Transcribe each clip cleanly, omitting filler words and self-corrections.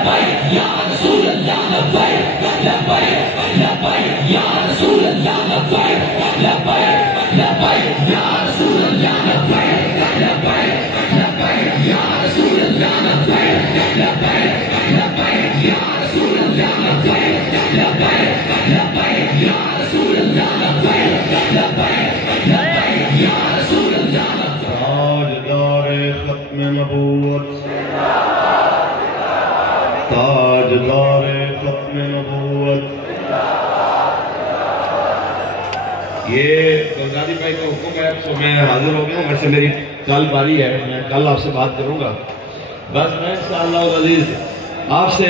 لبیک یا رسول اللہ لبیک لبیک لبیک یا رسول اللہ لبیک لبیک لبیک یا رسول اللہ لبیک لبیک لبیک یا رسول اللہ لبیک لبیک لبیک یا رسول اللہ لبیک لبیک لبیک یا رسول اللہ لبیک لبیک لبیک یا رسول اللہ تاجدار ختم نبوت تاجدار ختم نبوت یہ غازی بھائی کا حکم ہے تو میں حاضر ہو گیا ہوں. ویسے میری کل باری ہے, میں کل آپ سے بات کروں گا. بس میں انشاءاللہ العزیز آپ سے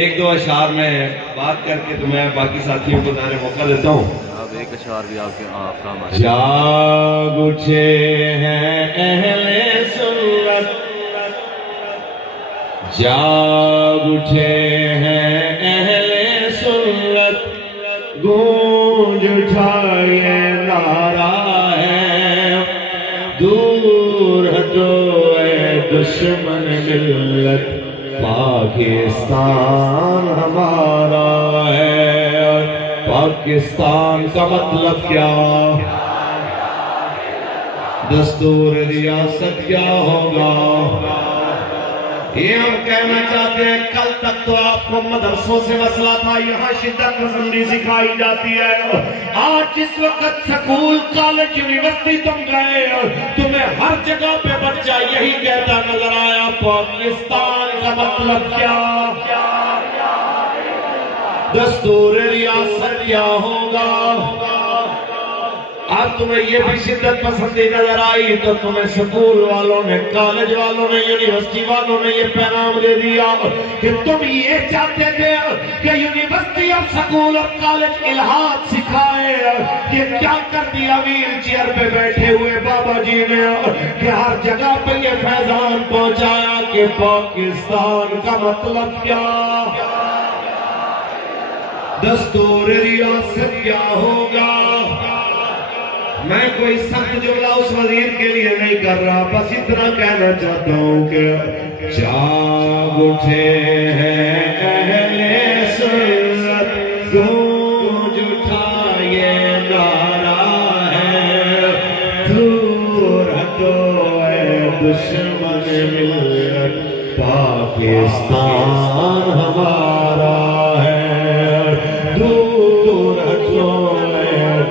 ایک دو اشعار میں بات کر کے تو میں باقی ساتھیوں کو دانے موقع دیتا ہوں. اب ایک اشعار بھی آپ کے کام آئے. جاگ اٹھے ہیں اہل سنت جاگ اٹھے ہیں اہل سنت گونج اٹھائے نعرہ ہے دور ہٹو اے دشمن ملت پاکستان ہمارا ہے. پاکستان کا مطلب کیا دستور ریاست کیا ہوگا یہ ہم کہنا چاہتے ہیں. کل تک تو آپ کو مدرسوں سے مسئلہ تھا, یہاں شدت پسندی سکھائی جاتی ہے. آج جس وقت سکول کالج یونیورسٹی تم گئے تمہیں ہر جگہ پہ بچہ یہی کہتا نظر آیا پاکستان کا مطلب کیا دستور ریاست کیا ہوگا. اب تمہیں یہ بھی شدت پسندی نظر آئی تو تمہیں سکول والوں نے کالج والوں نے یونیورسٹی والوں نے یہ پیغام دے دیا کہ تم یہ چاہتے تھے کہ یونیورسٹی اور سکول اور کالج الہاد سکھائے. یہ کیا کر دیا ویل چیئر پہ بیٹھے ہوئے بابا جی نے کہ ہر جگہ پہ یہ فیضان پہنچایا کہ پاکستان کا مطلب کیا دستور ریاست کیا ہوگا. میں کوئی سخت جملہ اس وزیر کے لیے نہیں کر رہا, بس اتنا کہنا چاہتا ہوں کہ جاگ اٹھے ہیں اہل سنت گونج اٹھا یہ نعرہ ہے دور ہٹو اے دشمن ملت پاکستان ہمارا ہے. دور ہٹو اے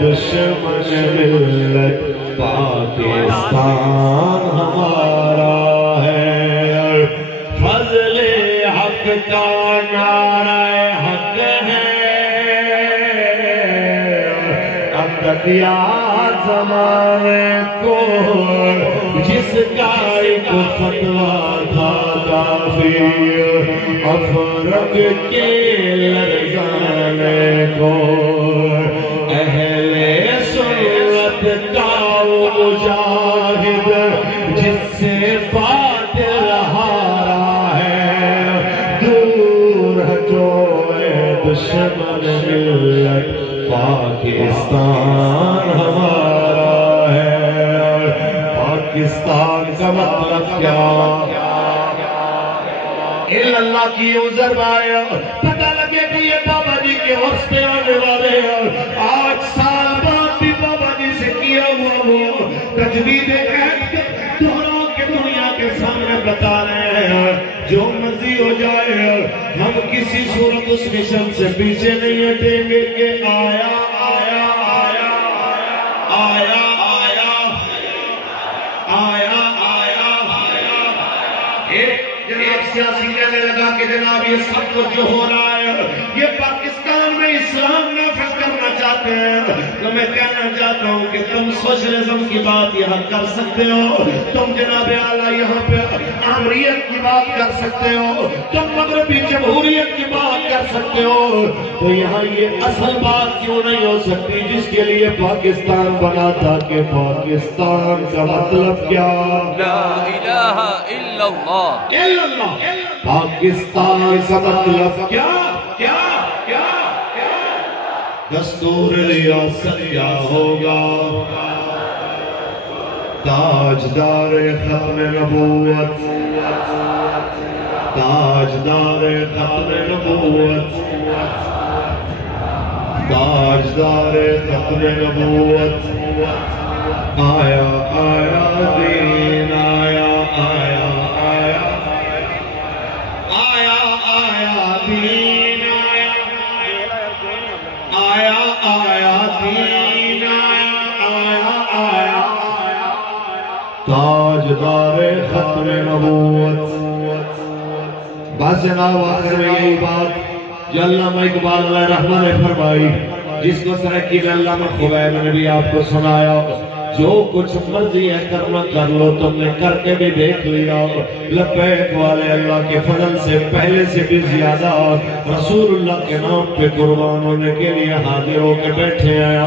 دشمن ملت پاکستان ہمارا ہے. فضل حق کا نعرہ حق ہے اقتدیا زمانے کو جس کا ایک فتویٰ تھا کافی افرق کے لرزانے کو. مجاہد جس سے باطل ہارا ہے دور ہٹو اے دشمن ملت پاکستان ہمارا ہے. پاکستان کا مطلب کیا اللہ کی عذر آیا پتہ لگے کہ یہ بابا جی کے عرص پہ آنے والے ہیں. آج سال بعد بھی بابا جی سے کیا ہوا وہ تجدید عہد دہرا کے دنیا کے سامنے بتا رہے ہیں. جو مرضی ہو جائے ہم کسی صورت اس مشن سے پیچھے نہیں ہٹیں گے کہ آیا آیا آیا آیا آیا آیا آیا. ایک جناب سیاسی کہنے لگا کہ جناب یہ سب کچھ جو ہو رہا ہے یہ پاکستان میں اسلام نافذ کرنا چاہتے ہیں. تو میں کہنا چاہتا ہوں کہ تم سوشلزم کی بات یہاں کر سکتے ہو, تم جناب اعلیٰ یہاں پہ آمریت کی بات کر سکتے ہو, تم مغربی جمہوریت کی بات کر سکتے ہو, تو یہاں یہ اصل بات کیوں نہیں ہو سکتی جس کے لیے پاکستان بنا تھا کہ پاکستان کا مطلب کیا لا الہ الا اللہ. پاکستان کا مطلب کیا کیا کیا دستور ریاست کیا ہوگا. تاجدار ختم نبوت، تاجدار ختم نبوت، تاجدار ختم نبوت، آیا آیا دین، آیا آیا آیا آیا آیا دین، آیا آیا دین، آیا آیا تاجدار ختم نبوت۔ بس جناب آخر میں یہی بات جو علامہ اقبال علیہ رحمہ نے فرمائی، جس کو ترقی علامہ خبیب نے بھی آپ کو سنایا، جو کچھ مرضی ہے کرنا کر لو، تم نے کر کے بھی دیکھ لیا، لبیک والے اللہ کے فضل سے پہلے سے بھی زیادہ رسول اللہ کے نام پہ قربان ہونے کے لیے حاضر ہو کے بیٹھے آیا،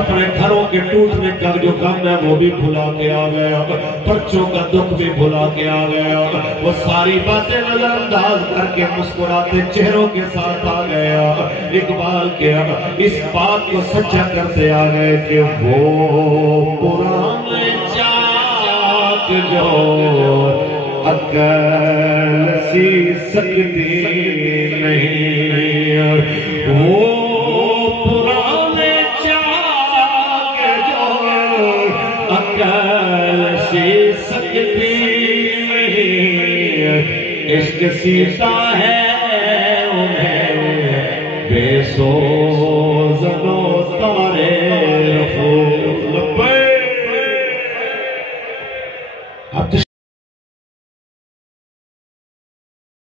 اپنے گھروں کے ٹوٹنے کا جو کام ہے وہ بھی بھلا کے آ گیا، بچوں کا دکھ بھی بھلا کے آ گیا، وہ ساری باتیں نظر انداز کر کے مسکراتے چہروں کے ساتھ آ گیا، اقبال کے اس بات کو سچا کرتے آ گئے کہ وہ پرانے چاک جو عقل سی سکتی نہیں، وہ پرانے چاک جو عقل سی سکتی نہیں، عشق سیتا ہے انہیں بے سو